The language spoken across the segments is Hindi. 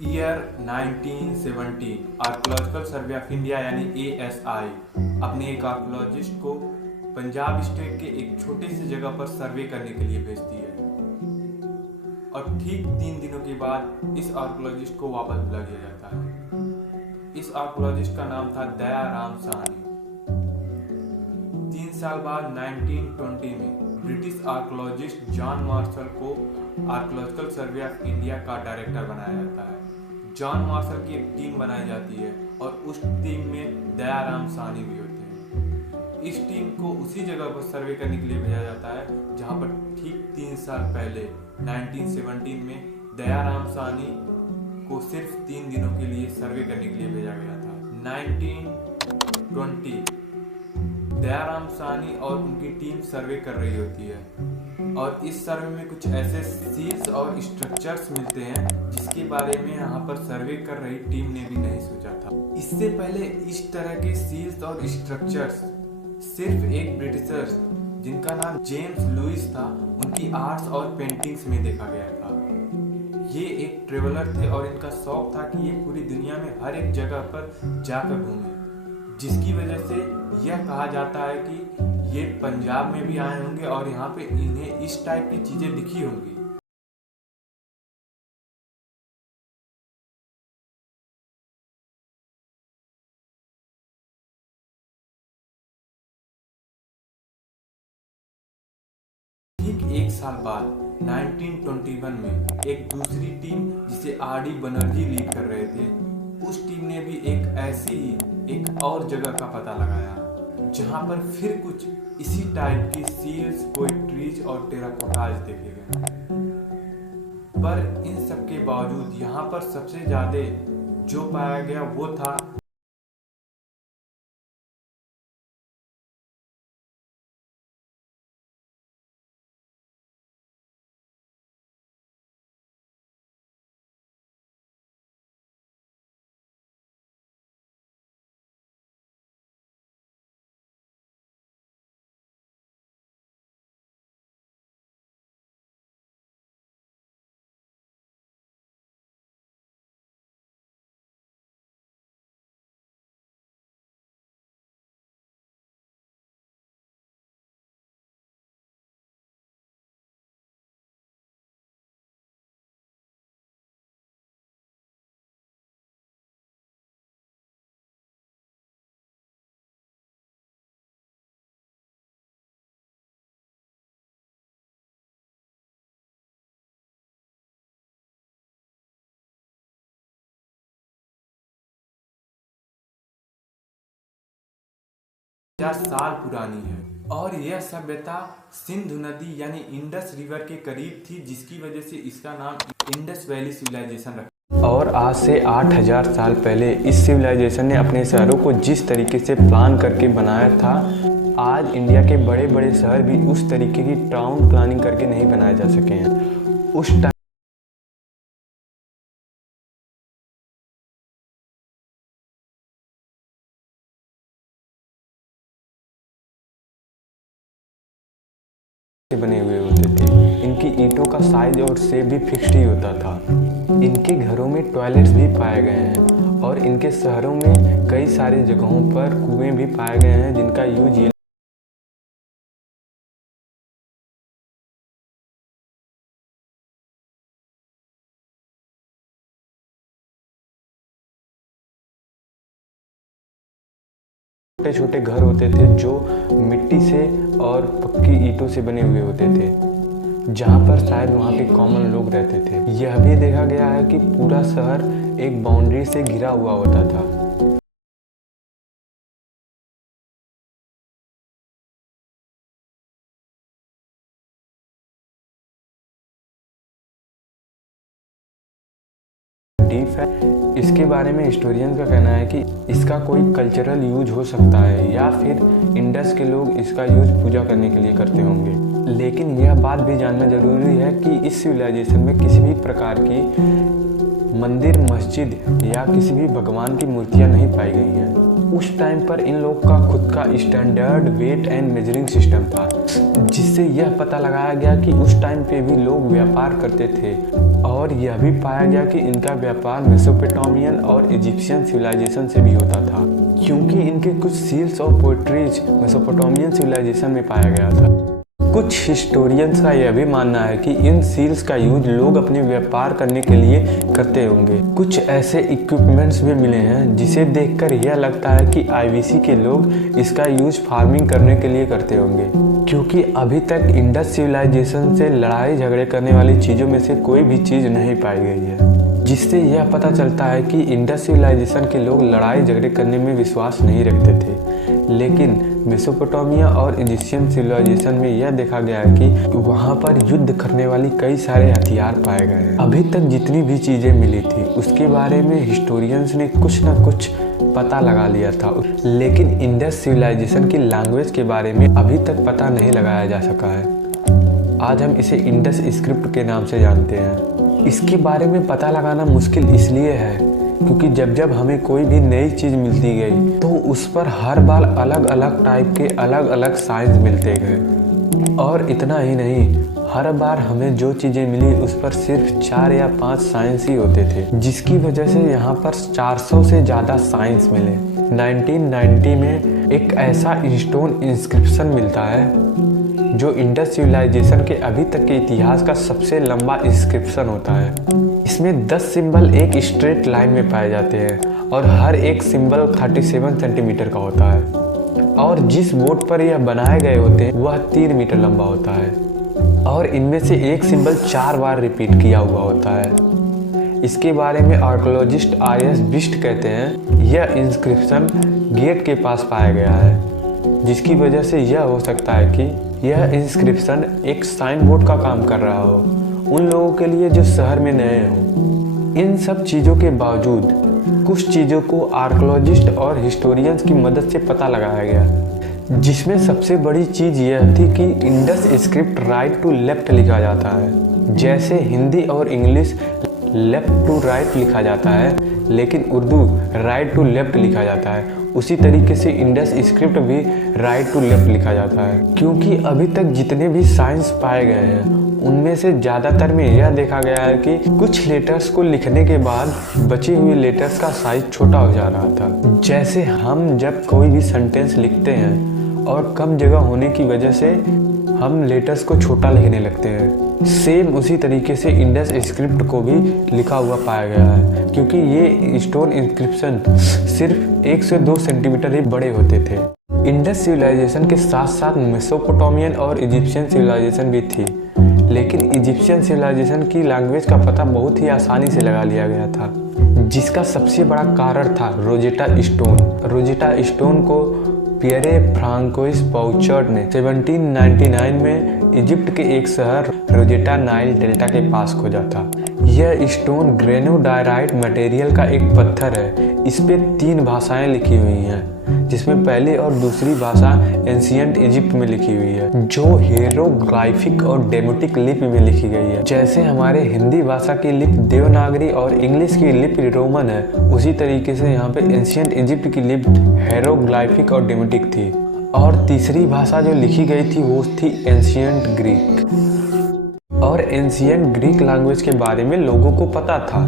Year 1917 archaeological survey of India यानी ASI अपने एक आर्कोलॉजिस्ट को पंजाब स्टेट के एक छोटे से जगह पर सर्वे करने के लिए भेजती है और ठीक 3 दिनों के बाद इस आर्कोलॉजिस्ट को वापस बुला लिया जाता है। इस आर्कोलॉजिस्ट का नाम था दयाराम साहनी। 3 साल बाद 1920 में ब्रिटिश आर्कोलॉजिस्ट जॉन मार्शल को आर्कोलॉजिकल सर्वे ऑफ इंडिया का डायरेक्टर बनाया जाता है। जॉन मार्शल की एक टीम बनाई जाती है और उस टीम में दयाराम साहनी भी होते हैं। इस टीम को उसी जगह पर सर्वे करने के लिए भेजा जाता है जहां पर ठीक 3 साल पहले 1917 में दयाराम साहनी को सिर्फ 3 दिनों के लिए सर्वे करने के लिए भेजा गया था। 1920 दयाराम साहनी और उनकी टीम सर्वे कर रही होती है और इस सर्वे में कुछ ऐसे सील्स और स्ट्रक्चर्स मिलते हैं जिसके बारे में यहाँ पर सर्वे कर रही टीम ने भी नहीं सोचा था। इससे पहले इस तरह के सील्स और स्ट्रक्चर्स सिर्फ एक ब्रिटिशर जिनका नाम जेम्स लुइस था उनकी आर्ट्स और पेंटिंग्स में देखा गया था। ये एक ट्रेवलर थे और इनका शौक था कि ये पूरी दुनिया में हर एक जगह पर जाकर घूमे, जिसकी वजह से यह कहा जाता है कि ये पंजाब में भी आए होंगे और यहाँ पे इन्हें इस टाइप की चीजें दिखी होंगी। ठीक 1 साल बाद 1921 में एक दूसरी टीम जिसे RD बनर्जी लीड कर रहे थे, उस टीम ने भी एक ऐसी ही एक और जगह का पता लगाया जहां पर फिर कुछ इसी टाइप की सील्स, पोएट्रीज और टेराकोटाज देखे गए। पर इन सब के बावजूद यहाँ पर सबसे ज्यादा जो पाया गया वो था साल पुरानी है और यह सभ्यता सिंधु नदी यानी इंडस रिवर के करीब थी, जिसकी वजह से इसका नाम इंडस वैली सिविलाइजेशन रखा। और आज से 8000 साल पहले इस सिविलाइजेशन ने अपने शहरों को जिस तरीके से प्लान करके बनाया था, आज इंडिया के बड़े बड़े शहर भी उस तरीके की टाउन प्लानिंग करके नहीं बनाए जा सके हैं। उस टाइम बने हुए होते थे। इनकी ईंटों का साइज और शेप भी फिक्स्ड ही होता था। इनके घरों में टॉयलेट्स भी पाए गए हैं और इनके शहरों में कई सारी जगहों पर कुएं भी पाए गए हैं जिनका यूज छोटे छोटे घर होते थे जो मिट्टी से और पक्की ईंटों से बने हुए होते थे, जहाँ पर शायद वहाँ के कॉमन लोग रहते थे। यह भी देखा गया है कि पूरा शहर एक बाउंड्री से घिरा हुआ होता था। डीप है। इसके बारे में हिस्टोरियन का कहना है कि इसका कोई कल्चरल यूज हो सकता है या फिर इंडस के लोग इसका यूज पूजा करने के लिए करते होंगे। लेकिन यह बात भी जानना जरूरी है कि इस सिविलाइजेशन में किसी भी प्रकार की मंदिर, मस्जिद या किसी भी भगवान की मूर्तियां नहीं पाई गई हैं। उस टाइम पर इन लोग का खुद का standard weight and measuring system था, जिससे यह पता लगाया गया कि उस टाइम पे भी लोग व्यापार करते थे। और यह भी पाया गया कि इनका व्यापार मेसोपोटामियन और इजिप्शियन सिविलाइजेशन से भी होता था, क्योंकि इनके कुछ सील्स और पोएट्रीज मेसोपोटामियन सिविलाइजेशन में पाया गया था। कुछ हिस्टोरियंस का यह भी मानना है कि इन सील्स का यूज लोग अपने व्यापार करने के लिए करते होंगे। कुछ ऐसे इक्विपमेंट्स भी मिले हैं जिसे देखकर यह लगता है कि आईवीसी के लोग इसका यूज फार्मिंग करने के लिए करते होंगे, क्योंकि अभी तक इंडस सिविलाइजेशन से लड़ाई झगड़े करने वाली चीज़ों में से कोई भी चीज़ नहीं पाई गई है, जिससे यह पता चलता है कि इंडस सिविलाइजेशन के लोग लड़ाई झगड़े करने में विश्वास नहीं रखते थे। लेकिन मेसोपोटामिया और इजिप्शियन सिविलाइजेशन में यह देखा गया है कि वहाँ पर युद्ध करने वाली कई सारे हथियार पाए गए हैं। अभी तक जितनी भी चीज़ें मिली थी उसके बारे में हिस्टोरियंस ने कुछ न कुछ पता लगा लिया था, लेकिन इंडस सिविलाइजेशन की लैंग्वेज के बारे में अभी तक पता नहीं लगाया जा सका है। आज हम इसे इंडस स्क्रिप्ट के नाम से जानते हैं। इसके बारे में पता लगाना मुश्किल इसलिए है क्योंकि जब जब हमें कोई भी नई चीज़ मिलती गई तो उस पर हर बार अलग अलग टाइप के अलग अलग साइंस मिलते गए। और इतना ही नहीं, हर बार हमें जो चीज़ें मिली उस पर सिर्फ 4 या 5 साइंस ही होते थे, जिसकी वजह से यहाँ पर 400 से ज़्यादा साइंस मिले। 1990 में एक ऐसा स्टोन इंस्क्रिप्शन मिलता है जो इंडस सिविलाइजेशन के अभी तक के इतिहास का सबसे लंबा इंस्क्रिप्शन होता है। इसमें 10 सिंबल एक स्ट्रेट लाइन में पाए जाते हैं और हर एक सिंबल 37 सेंटीमीटर का होता है, और जिस बोर्ड पर यह बनाए गए होते हैं वह 3 मीटर लंबा होता है, और इनमें से एक सिंबल 4 बार रिपीट किया हुआ होता है। इसके बारे में आर्कियोलॉजिस्ट आर.एस. बिष्ट कहते हैं यह इंस्क्रिप्शन गेट के पास पाया गया है, जिसकी वजह से यह हो सकता है कि यह इंस्क्रिप्शन एक साइन बोर्ड का काम कर रहा हो उन लोगों के लिए जो शहर में नए हों। इन सब चीज़ों के बावजूद कुछ चीज़ों को आर्कियोलॉजिस्ट और हिस्टोरियंस की मदद से पता लगाया गया, जिसमें सबसे बड़ी चीज़ यह थी कि Indus script right to left लिखा जाता है। जैसे हिंदी और इंग्लिश लेफ्ट टू राइट लिखा जाता है, लेकिन उर्दू राइट टू लेफ्ट लिखा जाता है, उसी तरीके से इंडस स्क्रिप्ट भी राइट टू लेफ्ट लिखा जाता है। क्योंकि अभी तक जितने भी साइंस पाए गए हैं उनमें से ज़्यादातर में यह देखा गया है कि कुछ लेटर्स को लिखने के बाद बची हुई लेटर्स का साइज छोटा हो जा रहा था। जैसे हम जब कोई भी सेंटेंस लिखते हैं और कम जगह होने की वजह से हम लेटर्स को छोटा लिखने लगते हैं, सेम उसी तरीके से इंडस स्क्रिप्ट को भी लिखा हुआ पाया गया है, क्योंकि ये स्टोन इंस्क्रिप्शन सिर्फ 1 से 2 सेंटीमीटर ही बड़े होते थे। इंडस सिविलाइजेशन के साथ साथ मेसोपोटामियन और इजिप्शियन सिविलाइजेशन भी थी, लेकिन इजिप्शियन सिविलाइजेशन की लैंग्वेज का पता बहुत ही आसानी से लगा लिया गया था, जिसका सबसे बड़ा कारण था रोजेटा स्टोन। रोजेटा स्टोन को पियरे फ्रांकोइस पाउचार्ड ने 1799 में इजिप्ट के एक शहर रोजेटा नाइल डेल्टा के पास खोजा था। यह स्टोन ग्रेनोडायराइट मटेरियल का एक पत्थर है। इस पे 3 भाषाएं लिखी हुई हैं, जिसमें पहली और दूसरी भाषा एंशिएंट इजिप्ट में लिखी हुई है, जो हिएरोग्लाइफिक और डेमोटिक लिपि में लिखी गई है। जैसे हमारे हिंदी भाषा की लिपि देवनागरी और इंग्लिश की लिपि रोमन है, उसी तरीके से यहाँ पे एंशिएंट इजिप्ट की लिपि हिएरोग्लाइफिक और डेमोटिक थी। और तीसरी भाषा जो लिखी गई थी वो थी एंशिएंट ग्रीक। और एंशिएंट ग्रीक लैंग्वेज के बारे में लोगों को पता था,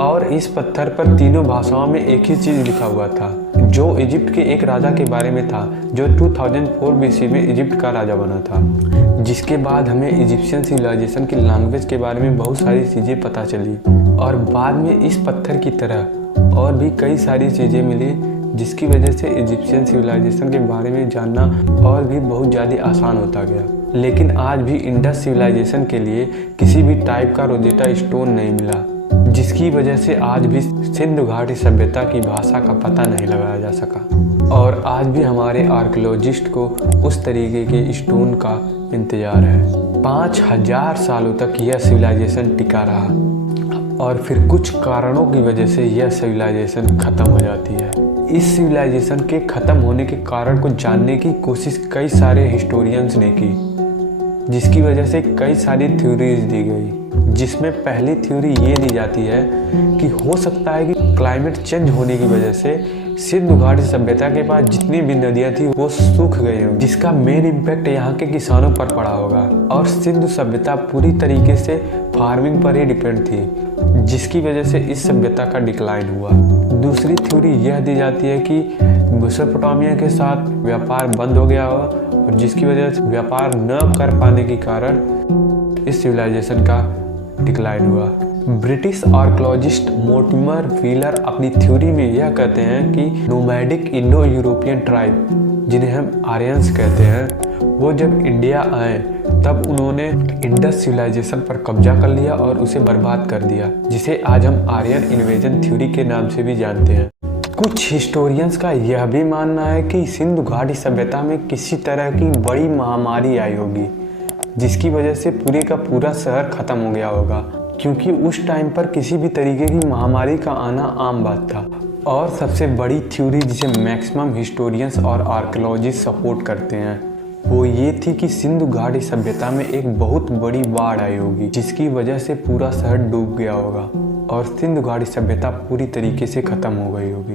और इस पत्थर पर तीनों भाषाओं में एक ही चीज़ लिखा हुआ था, जो इजिप्ट के एक राजा के बारे में था, जो 2004 BC में इजिप्ट का राजा बना था। जिसके बाद हमें इजिप्शियन सिविलाइजेशन की लैंग्वेज के बारे में बहुत सारी चीज़ें पता चली, और बाद में इस पत्थर की तरह और भी कई सारी चीज़ें मिली, जिसकी वजह से इजिप्शियन सिविलाइजेशन के बारे में जानना और भी बहुत ज़्यादा आसान होता गया। लेकिन आज भी इंडस सिविलाइजेशन के लिए किसी भी टाइप का रोजेटा स्टोन नहीं मिला, जिसकी वजह से आज भी सिंधु घाटी सभ्यता की भाषा का पता नहीं लगाया जा सका। और आज भी हमारे आर्कियोलॉजिस्ट को उस तरीके के स्टोन का इंतजार है। 5000 सालों तक यह सिविलाइजेशन टिका रहा, और फिर कुछ कारणों की वजह से यह सिविलाइजेशन ख़त्म हो जाती है। इस सिविलाइजेशन के ख़त्म होने के कारण को जानने की कोशिश कई सारे हिस्टोरियंस ने की, जिसकी वजह से कई सारी थ्योरीज दी गई। जिसमें पहली थ्योरी ये दी जाती है कि हो सकता है कि क्लाइमेट चेंज होने की वजह से सिंधु घाटी सभ्यता के पास जितनी भी नदियाँ थी वो सूख गई होंगी, जिसका मेन इम्पैक्ट यहाँ के किसानों पर पड़ा होगा। और सिंधु सभ्यता पूरी तरीके से फार्मिंग पर ही डिपेंड थी, जिसकी वजह से इस सभ्यता का डिक्लाइन हुआ। दूसरी थ्योरी यह दी जाती है कि मेसोपोटामिया के साथ व्यापार बंद हो गया हो और जिसकी वजह से व्यापार न कर पाने के कारण इस सिविलाइजेशन का डिक्लाइन हुआ। ब्रिटिश आर्कियोलॉजिस्ट मोर्टिमर व्हीलर अपनी थ्योरी में यह कहते हैं कि नोमैडिक इंडो यूरोपियन ट्राइब, जिन्हें हम आर्यंस कहते हैं, वो जब इंडिया आए तब उन्होंने इंडस सिविलाइजेशन पर कब्जा कर लिया और उसे बर्बाद कर दिया, जिसे आज हम आर्यन इन्वेजन थ्योरी के नाम से भी जानते हैं। कुछ हिस्टोरियंस का यह भी मानना है कि सिंधु घाटी सभ्यता में किसी तरह की बड़ी महामारी आई होगी, जिसकी वजह से पूरे का पूरा शहर खत्म हो गया होगा, क्योंकि उस टाइम पर किसी भी तरीके की महामारी का आना आम बात था। और सबसे बड़ी थ्योरी जिसे मैक्सिमम हिस्टोरियंस और आर्कियोलॉजिस्ट सपोर्ट करते हैं वो ये थी कि सिंधु घाटी सभ्यता में एक बहुत बड़ी बाढ़ आई होगी, जिसकी वजह से पूरा शहर डूब गया होगा और सिंधु घाटी सभ्यता पूरी तरीके से खत्म हो गई होगी।